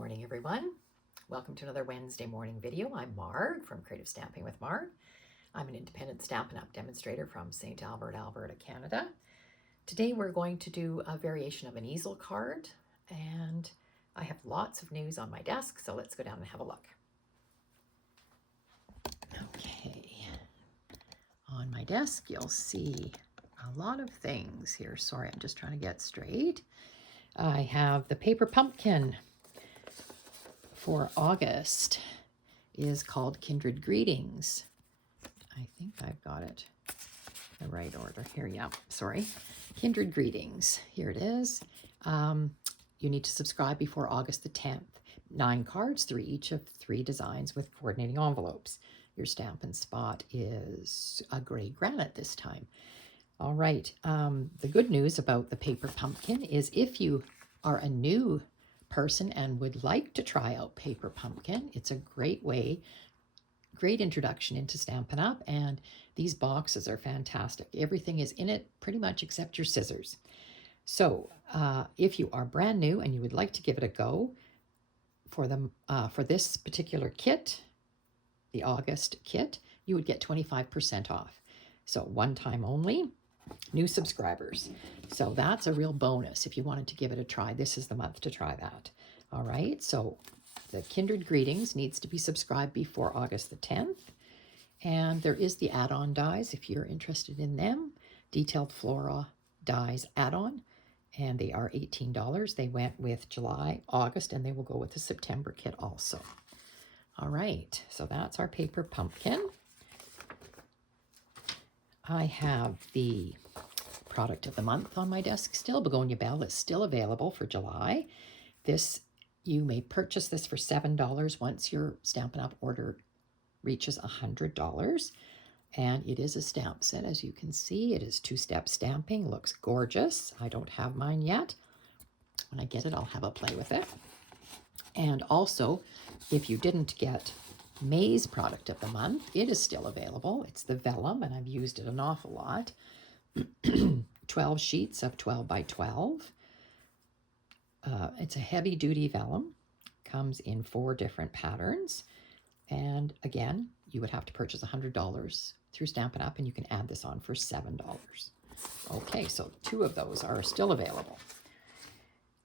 morning, everyone. Welcome to another Wednesday morning video. I'm Marg from Creative Stamping with Marg. I'm an independent Stampin' Up demonstrator from St. Albert, Alberta, Canada. Today we're going to do a variation of an easel card, and I have lots of news on my desk, so let's go down and have a look. Okay, on my desk you'll see a lot of things here. Sorry, I'm just trying to get straight. I have the paper pumpkin for August is called Kindred Greetings. I think I've got it the right order here. Yeah, sorry. Kindred Greetings. Here it is. You need to subscribe before August the 10th. 9 cards, 3 each of 3 designs with coordinating envelopes. Your Stampin' Spot is a gray granite this time. All right. The good news about the paper pumpkin is if you are a new person and would like to try out paper pumpkin, it's a great way, great introduction into Stampin' Up, and these boxes are fantastic. Everything is in it pretty much except your scissors. So if you are brand new and you would like to give it a go for this particular kit, the August kit, you would get 25% off. So one time only, new subscribers. So that's a real bonus if you wanted to give it a try. This is the month to try that. All right, so the Kindred Greetings needs to be subscribed before August the 10th. And there is the add-on dies if you're interested in them. Detailed Flora dies add-on, and they are $18. They went with July, August, and they will go with the September kit also. All right, so that's our paper pumpkin. I have the product of the month on my desk still. Begonia Bell is still available for July. You may purchase this for $7 once your Stampin' Up order reaches $100. And it is a stamp set, as you can see. It is 2-step stamping, looks gorgeous. I don't have mine yet. When I get it, I'll have a play with it. And also, if you didn't get May's product of the month, it is still available. It's the vellum, and I've used it an awful lot. 12 sheets of 12 by 12. It's a heavy duty vellum, comes in 4 different patterns, and again you would have to purchase $100 through Stampin' Up, and you can add this on for $7. Okay, so 2 of those are still available.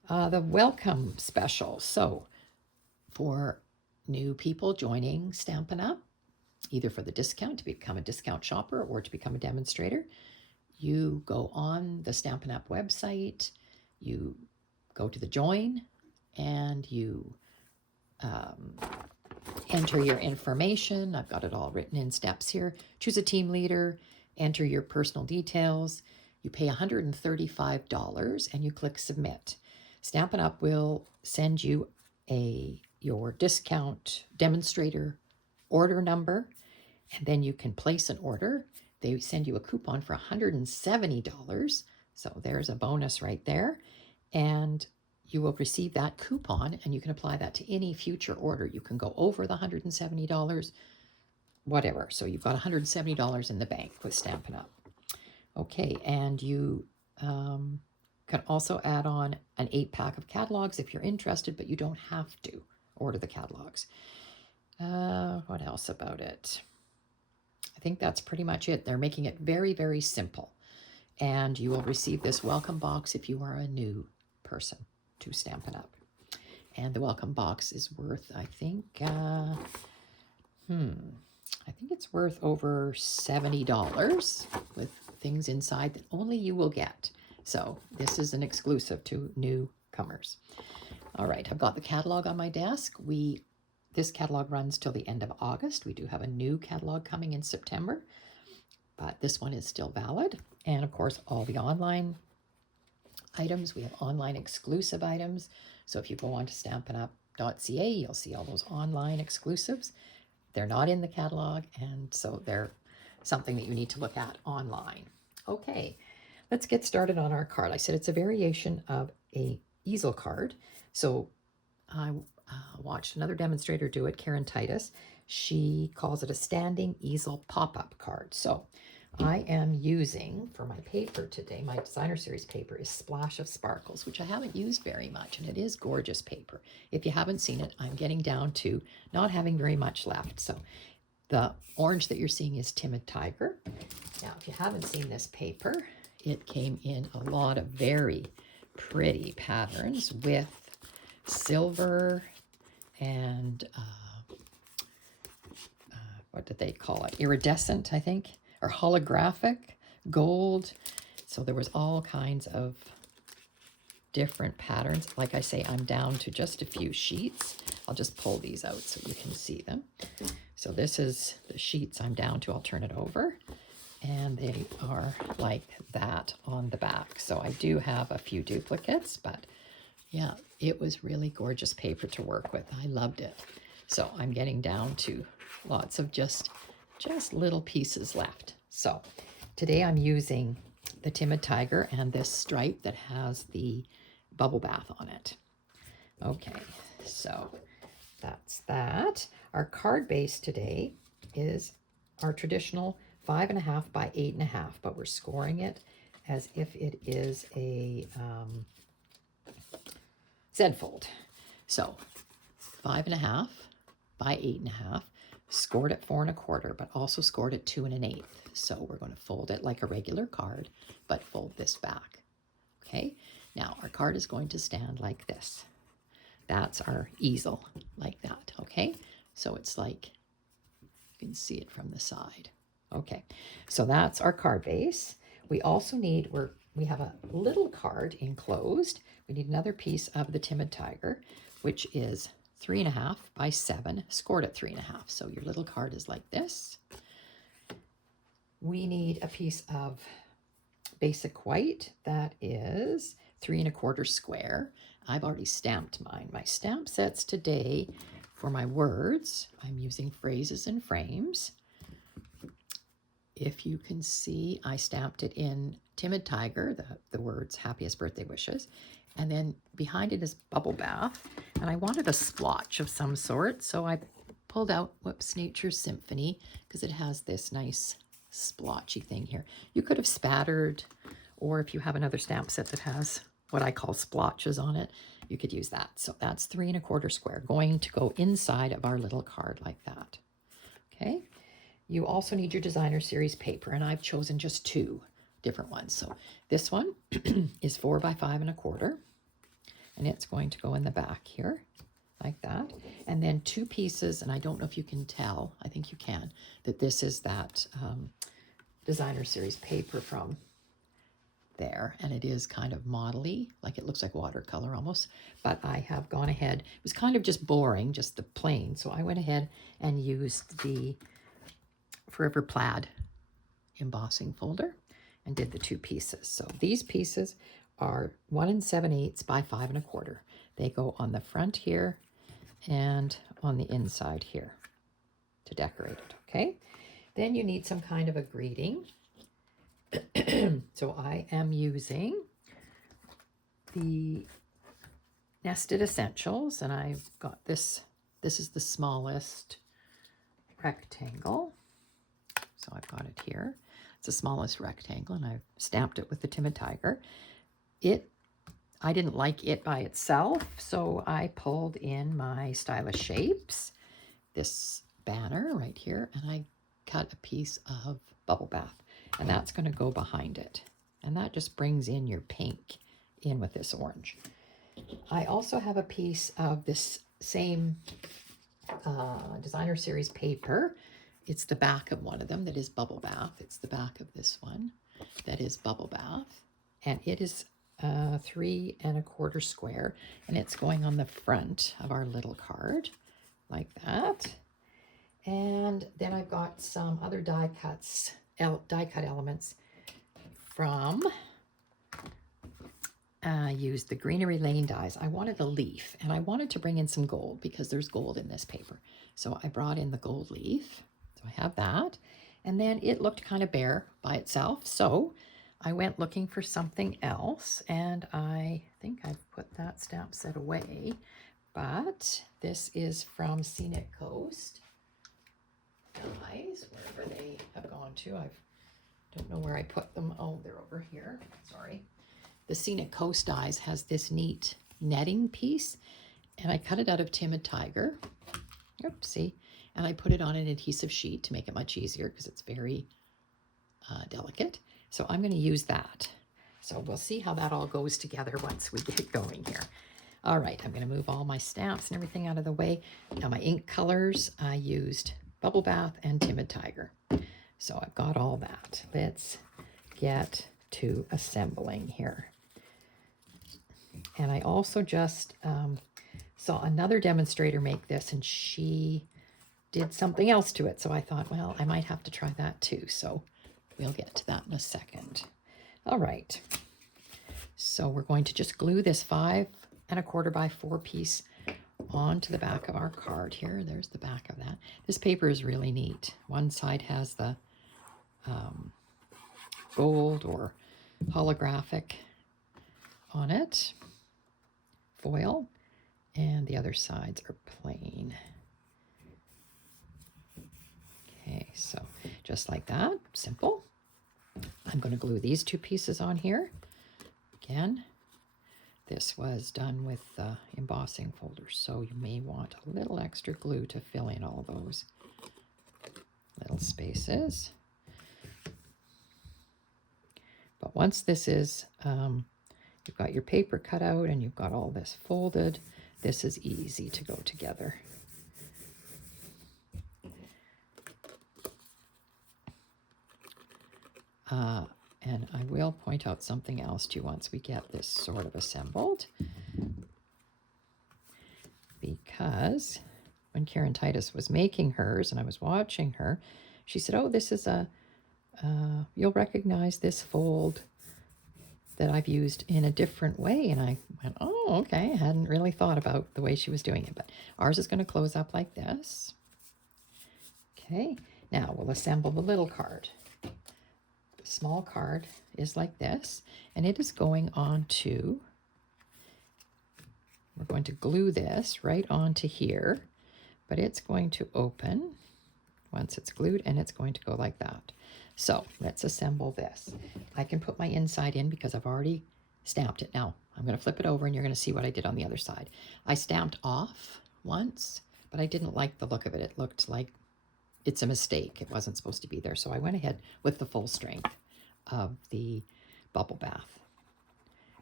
The welcome special, so for new people joining Stampin' Up, either for the discount to become a discount shopper or to become a demonstrator, you go on the Stampin' Up website, you go to the join, and you enter your information. I've got it all written in steps here. Choose a team leader, enter your personal details. You pay $135 and you click submit. Stampin' Up will send you your discount demonstrator order number, and then you can place an order. They send you a coupon for $170. So there's a bonus right there. And you will receive that coupon, and you can apply that to any future order. You can go over the $170, whatever. So you've got $170 in the bank with Stampin' Up. Okay, and you can also add on an 8-pack of catalogs if you're interested, but you don't have to order the catalogs. What else about it? I think that's pretty much it. They're making it very, very simple. And you will receive this welcome box if you are a new person to Stampin' Up. And the welcome box is worth, I think it's worth over $70 with things inside that only you will get. So this is an exclusive to newcomers. All right, I've got the catalog on my desk. This catalog runs till the end of August. We do have a new catalog coming in September, but this one is still valid. And of course, all the online items, we have online exclusive items. So if you go on to stampinup.ca, you'll see all those online exclusives. They're not in the catalog, and so they're something that you need to look at online. Okay, let's get started on our card. I said it's a variation of a easel card. So I watched another demonstrator do it, Karen Titus. She calls it a standing easel pop-up card. So I am using, for my paper today, my designer series paper is Splash of Sparkles, which I haven't used very much, and it is gorgeous paper. If you haven't seen it, I'm getting down to not having very much left. So the orange that you're seeing is Timid Tiger. Now, if you haven't seen this paper, it came in a lot of very pretty patterns with silver and what did they call it? Iridescent, I think, or holographic gold. So there was all kinds of different patterns. Like I say, I'm down to just a few sheets. I'll just pull these out so you can see them. So this is the sheets I'm down to. I'll turn it over. And they are like that on the back. So I do have a few duplicates, but yeah, it was really gorgeous paper to work with. I loved it. So I'm getting down to lots of just little pieces left. So today I'm using the Timid Tiger and this stripe that has the bubble bath on it. Okay, so that's that. Our card base today is our traditional 5.5 by 8.5, but we're scoring it as if it is a Z-fold. So 5.5 by 8.5, scored at 4 1/4, but also scored at 2 1/8. So we're going to fold it like a regular card, but fold this back. Okay, now our card is going to stand like this. That's our easel, like that. Okay, so it's like, you can see it from the side. Okay, so that's our card base. We also need, we have a little card enclosed. We need another piece of the Timid Tiger, which is 3.5 by 7, scored at 3.5. So your little card is like this. We need a piece of basic white that is 3 1/4 square. I've already stamped mine. My stamp sets today for my words, I'm using Phrases and Frames. If you can see, I stamped it in Timid Tiger, the words Happiest Birthday Wishes. And then behind it is Bubble Bath. And I wanted a splotch of some sort, so I pulled out, Nature's Symphony, because it has this nice splotchy thing here. You could have spattered, or if you have another stamp set that has what I call splotches on it, you could use that. So that's 3 1/4 square, going to go inside of our little card like that. Okay. You also need your designer series paper, and I've chosen just 2 different ones. So this one is 4 by 5 1/4, and it's going to go in the back here like that. And then 2 pieces, and I don't know if you can tell, I think you can, that this is that designer series paper from there, and it is kind of model-y, like it looks like watercolor almost, but I have gone ahead, it was kind of just boring, just the plain, so I went ahead and used the Forever Plaid embossing folder and did the 2 pieces. So these pieces are 1 7/8 by 5 1/4. They go on the front here and on the inside here to decorate it, okay? Then you need some kind of a greeting. So I am using the Nested Essentials, and I've got this. This is the smallest rectangle. So I've got it here. It's the smallest rectangle, and I've stamped it with the Timid Tiger. I didn't like it by itself, so I pulled in my Stylish Shapes, this banner right here, and I cut a piece of Bubble Bath, and that's going to go behind it. And that just brings in your pink in with this orange. I also have a piece of this same designer series paper. It's the back of one of them that is Bubble Bath. It's the back of this one that is Bubble Bath. And it is 3 1/4 square. And it's going on the front of our little card like that. And then I've got some other die cut elements from, used the Greenery Lane dies. I wanted a leaf, and I wanted to bring in some gold because there's gold in this paper. So I brought in the gold leaf. So I have that. And then it looked kind of bare by itself. So I went looking for something else, and I think I've put that stamp set away. But this is from Scenic Coast. Guys, wherever they have gone to, I Don't know where I put them. Oh, they're over here. Sorry. The Scenic Coast Dies has this neat netting piece, and I cut it out of Timid Tiger. Oopsie. And I put it on an adhesive sheet to make it much easier because it's very delicate. So I'm going to use that. So we'll see how that all goes together once we get going here. All right, I'm going to move all my stamps and everything out of the way. Now my ink colors, I used Bubble Bath and Timid Tiger. So I've got all that. Let's get to assembling here. And I also just saw another demonstrator make this, and she did something else to it. So I thought, well, I might have to try that too. So we'll get to that in a second. All right. So we're going to just glue this 5 1/4 by 4 piece onto the back of our card here. There's the back of that. This paper is really neat. One side has the gold or holographic on it, foil, and the other sides are plain. Okay, so just like that, simple. I'm going to glue these 2 pieces on here. Again, this was done with embossing folders, so you may want a little extra glue to fill in all those little spaces. But once this is, you've got your paper cut out and you've got all this folded, this is easy to go together. And I will point out something else to you once we get this sort of assembled. Because when Karen Titus was making hers and I was watching her, she said, oh, this is you'll recognize this fold that I've used in a different way. And I went, oh, okay. I hadn't really thought about the way she was doing it, but ours is going to close up like this. Okay, now we'll assemble the little card. The small card is like this, and it is going on to, we're going to glue this right onto here, but it's going to open once it's glued, and it's going to go like that. So let's assemble this. I can put my inside in because I've already stamped it. Now I'm going to flip it over and you're going to see what I did on the other side. I stamped off once, but I didn't like the look of it. It looked like it's a mistake. It wasn't supposed to be there. So I went ahead with the full strength of the Bubble Bath.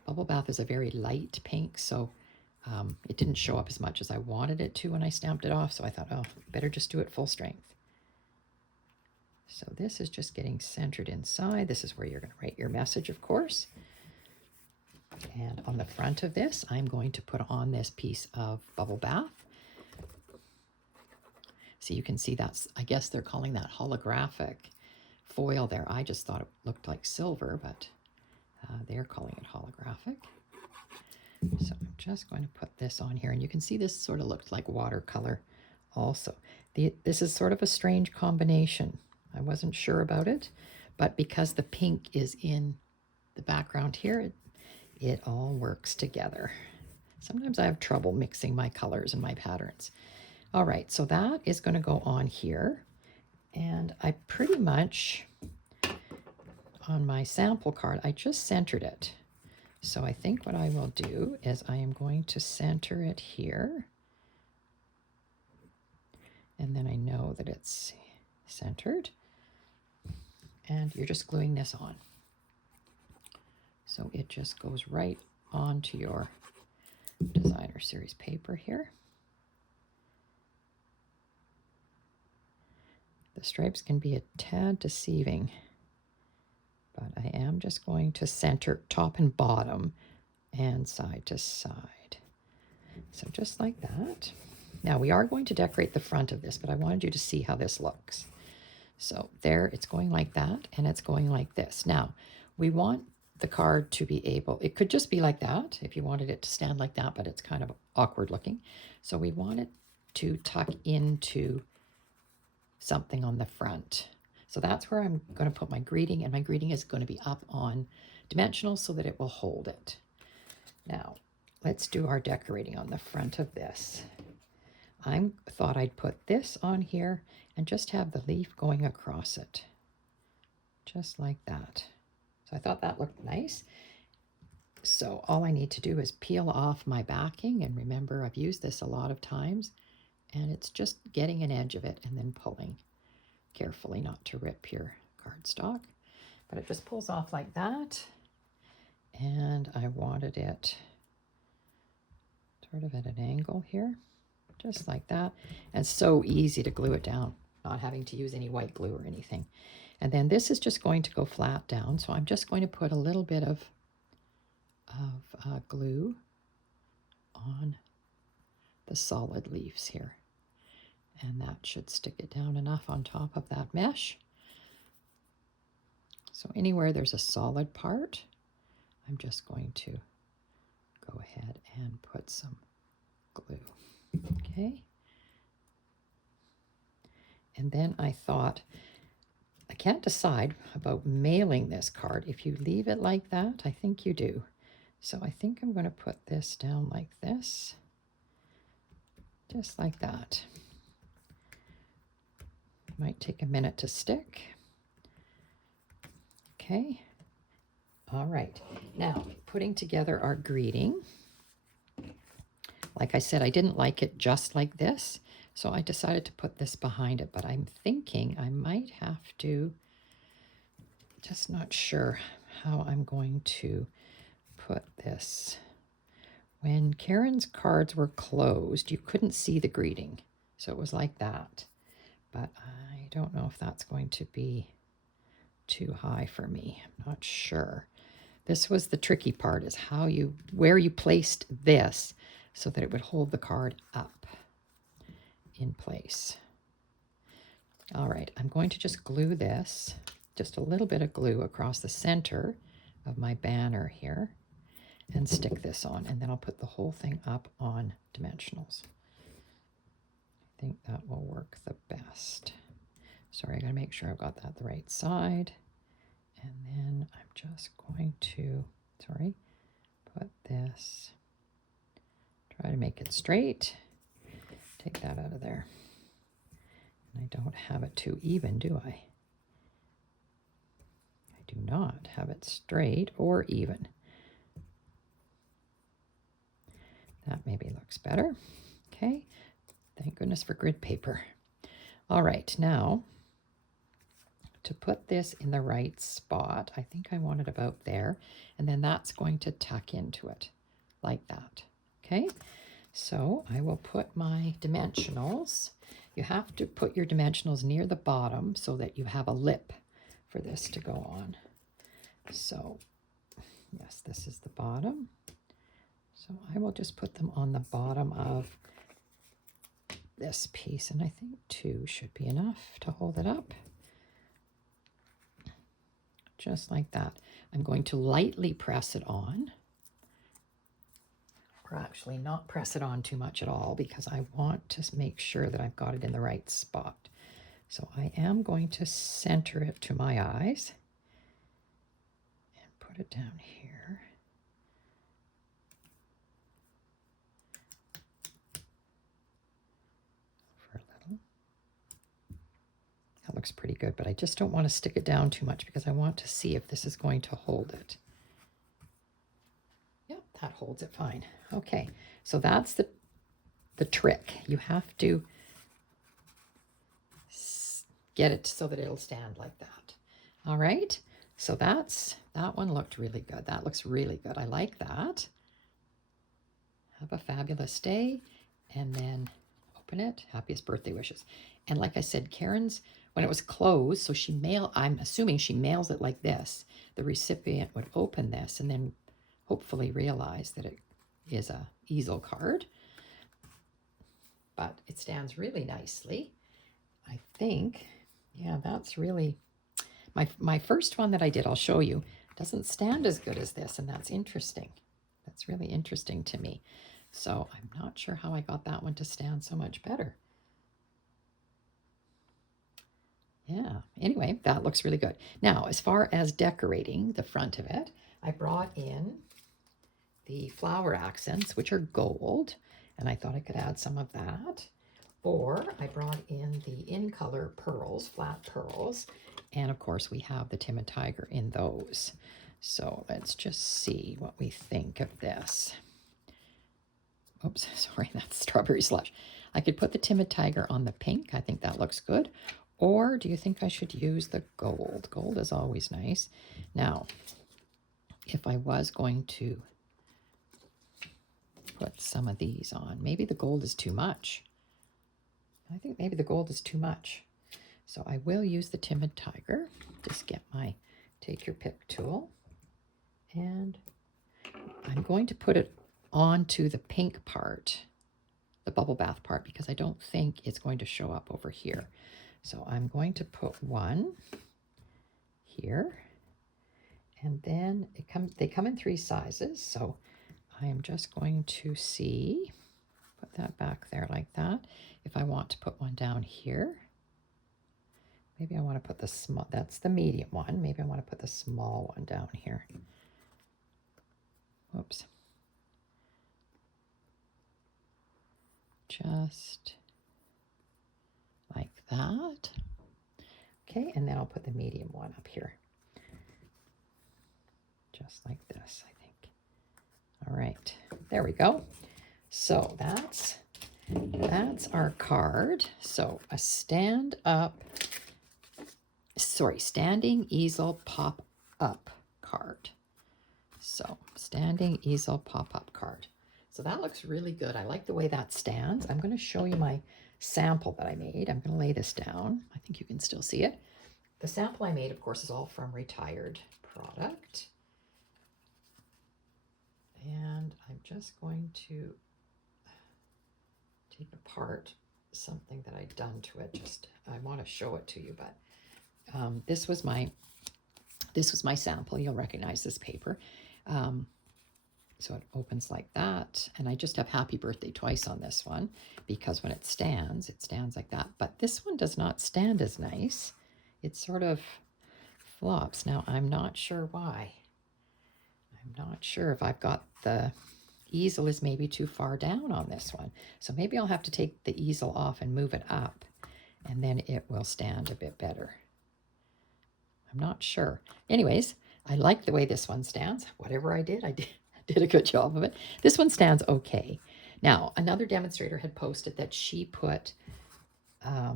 Bubble Bath is a very light pink, so it didn't show up as much as I wanted it to when I stamped it off. So I thought, oh, better just do it full strength. So this is just getting centered inside. This is where you're going to write your message, of course. And on the front of this, I'm going to put on this piece of Bubble Bath. So you can see that's, I guess they're calling that holographic foil there. I just thought it looked like silver, but they're calling it holographic. So I'm just going to put this on here, and you can see this sort of looked like watercolor also. This is sort of a strange combination. I wasn't sure about it, but because the pink is in the background here, it all works together. Sometimes I have trouble mixing my colors and my patterns. All right, so that is going to go on here, and I pretty much, on my sample card, I just centered it. So I think what I will do is I am going to center it here, and then I know that it's centered, and you're just gluing this on. So it just goes right onto your designer series paper here. The stripes can be a tad deceiving, but I am just going to center top and bottom and side to side. So just like that. Now we are going to decorate the front of this, but I wanted you to see how this looks. So there, it's going like that, and it's going like this. Now, we want the card to be able, it could just be like that if you wanted it to stand like that, but it's kind of awkward looking. So we want it to tuck into something on the front. So that's where I'm going to put my greeting, and my greeting is going to be up on dimensional so that it will hold it. Now, let's do our decorating on the front of this. I thought I'd put this on here and just have the leaf going across it. just like that. So I thought that looked nice. So all I need to do is peel off my backing, and remember I've used this a lot of times, and it's just getting an edge of it and then pulling carefully not to rip your cardstock. But it just pulls off like that, and I wanted it sort of at an angle here, just like that. And so easy to glue it down, not having to use any white glue or anything. And then this is just going to go flat down, so I'm just going to put a little bit of glue on the solid leaves here, and that should stick it down enough on top of that mesh. So anywhere there's a solid part, I'm just going to go ahead and put some glue. Okay. And then I thought, I can't decide about mailing this card. If you leave it like that, I think you do. So I think I'm going to put this down like this, just like that. Might take a minute to stick. Okay. All right. Now, putting together our greeting. Like I said, I didn't like it just like this, so I decided to put this behind it, but I'm thinking I might have to, just not sure how I'm going to put this. When Karen's cards were closed, you couldn't see the greeting, so it was like that. But I don't know if that's going to be too high for me. I'm not sure. This was the tricky part, is how you, where you placed this so that it would hold the card up in place. All right, I'm going to just glue this, just a little bit of glue across the center of my banner here, and stick this on, and then I'll put the whole thing up on dimensionals. I think that will work the best. Sorry, I gotta make sure I've got that the right side. And then I'm just going to, put this, try to make it straight. Take that out of there. And I don't have it too even, do I? I do not have it straight or even. That maybe looks better. Okay, thank goodness for grid paper. All right, now to put this in the right spot, I think I want it about there, and then that's going to tuck into it like that. Okay, so I will put my dimensionals. You have to put your dimensionals near the bottom so that you have a lip for this to go on. So yes, this is the bottom. So I will just put them on the bottom of this piece, and I think 2 should be enough to hold it up. Just like that. I'm going to lightly press it on, or actually not press it on too much at all, because I want to make sure that I've got it in the right spot. So I am going to center it to my eyes and put it down here. That looks pretty good, but I just don't want to stick it down too much because I want to see if this is going to hold it. Yep, that holds it fine. Okay, so that's the trick. You have to get it so that it'll stand like that. All right, so that one looked really good. That looks really good. I like that. Have a fabulous day, and then open it. Happiest birthday wishes. And like I said, Karen's, when it was closed, so I'm assuming she mails it like this. The recipient would open this and then hopefully realize that it is a easel card. But it stands really nicely. I think, yeah, that's really, my first one that I did, I'll show you, doesn't stand as good as this, and that's interesting. That's really interesting to me. So I'm not sure how I got that one to stand so much better. Yeah, anyway, that looks really good. Now, as far as decorating the front of it, I brought in the flower accents, which are gold, and I thought I could add some of that. Or I brought in the In Color pearls, flat pearls. And of course we have the Timid Tiger in those. So let's just see what we think of this. Oops, sorry, that's strawberry slush. I could put the Timid Tiger on the pink. I think that looks good. Or do you think I should use the gold? Gold is always nice. Now, if I was going to put some of these on, maybe the gold is too much. I think maybe the gold is too much. So I will use the Timid Tiger. Just get my take your pick tool. And I'm going to put it onto the pink part, the bubble bath part, because I don't think it's going to show up over here. So I'm going to put one here. And then they come in 3 sizes. So I am just going to see, put that back there like that. If I want to put one down here, maybe I want to put the small, that's the medium one. Maybe I want to put the small one down here. Whoops. Just like that. Okay, and then I'll put the medium one up here. Just like this, I think. All right, there we go. So that's our card. So a standing easel pop up card. So standing easel pop up card. So that looks really good. I like the way that stands. I'm going to show you my sample that I made. I'm going to lay this down. I think you can still see it. The sample I made, of course, is all from retired product. And I'm just going to take apart something that I'd done to it. Just, I want to show it to you, but this was my sample. You'll recognize this paper. So it opens like that. And I just have happy birthday twice on this one because when it stands like that. But this one does not stand as nice. It sort of flops. Now, I'm not sure why. I'm not sure if I've got the easel is maybe too far down on this one. So maybe I'll have to take the easel off and move it up, and then it will stand a bit better. I'm not sure. Anyways, I like the way this one stands. Whatever I did a good job of it. This one stands okay. Now, another demonstrator had posted that she put, I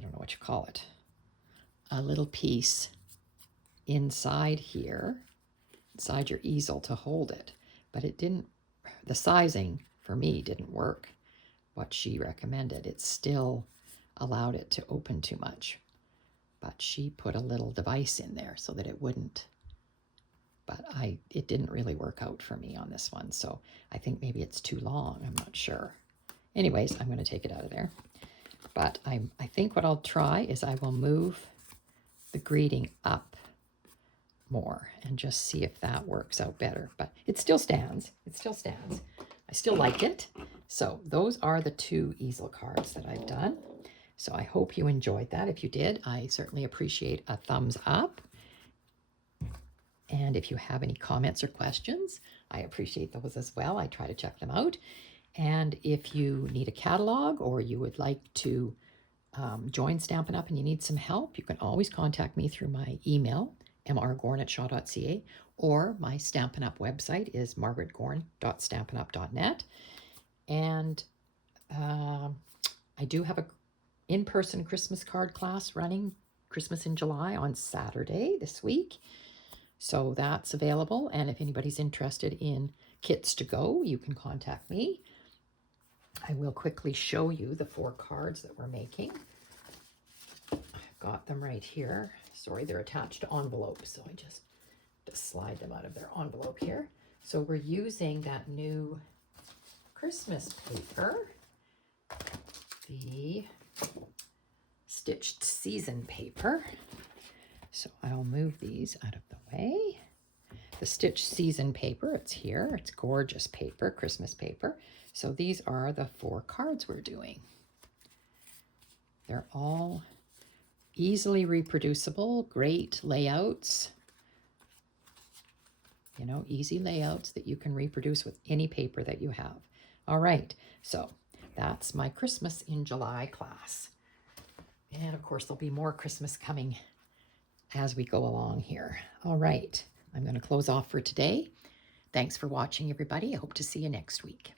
don't know what you call it, a little piece inside here, inside your easel to hold it. But it didn't, the sizing for me didn't work what she recommended. It still allowed it to open too much. But she put a little device in there so that it wouldn't. But it didn't really work out for me on this one. So I think maybe it's too long. I'm not sure. Anyways, I'm going to take it out of there. But I think what I'll try is I will move the greeting up more and just see if that works out better. But it still stands. It still stands. I still like it. So those are the 2 easel cards that I've done. So I hope you enjoyed that. If you did, I certainly appreciate a thumbs up. And if you have any comments or questions, I appreciate those as well. I try to check them out. And if you need a catalog or you would like to join Stampin' Up and you need some help, you can always contact me through my email, mrgorn@shaw.ca, or my Stampin' Up website is margaretgorn.stampinup.net. And I do have a in-person Christmas card class running Christmas in July on Saturday this week. So that's available. And if anybody's interested in kits to go, you can contact me. I will quickly show you the 4 cards that we're making. I've got them right here. Sorry, they're attached to envelopes, so I just slide them out of their envelope here. So we're using that new Christmas paper, the stitched season paper. So I'll move these out of the way. The stitched season paper, it's here. It's gorgeous paper, Christmas paper. So these are the 4 cards we're doing. They're all easily reproducible, great layouts. You know, easy layouts that you can reproduce with any paper that you have. All right, so that's my Christmas in July class. And of course, there'll be more Christmas coming as we go along here. All right, I'm going to close off for today. Thanks for watching, everybody. I hope to see you next week.